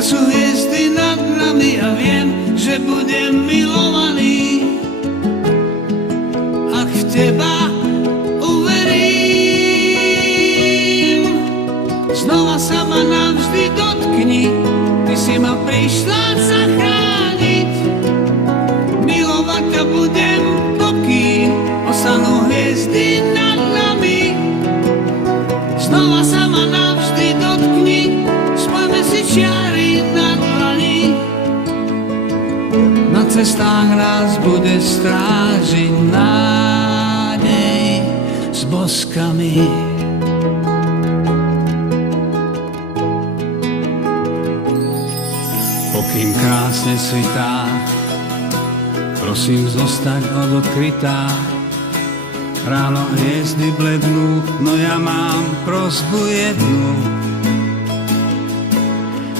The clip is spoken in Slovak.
A sú hviezdy nad nami a viem, že budem milovaný. Ak v teba uverím, znova sa ma navždy dotkni. Ty si ma prišla zachrániť. Milovať ťa budem, pokým ostanú hviezdy nad nami. Znova sa ma navždy dotkni, spojme si čiary na dlani. Na cestách nás bude strážiť nádej s boskami. Pokým krásne svitá, prosím zostať odokrytá. Ráno hviezdy blednú, no ja mám prosbu jednu.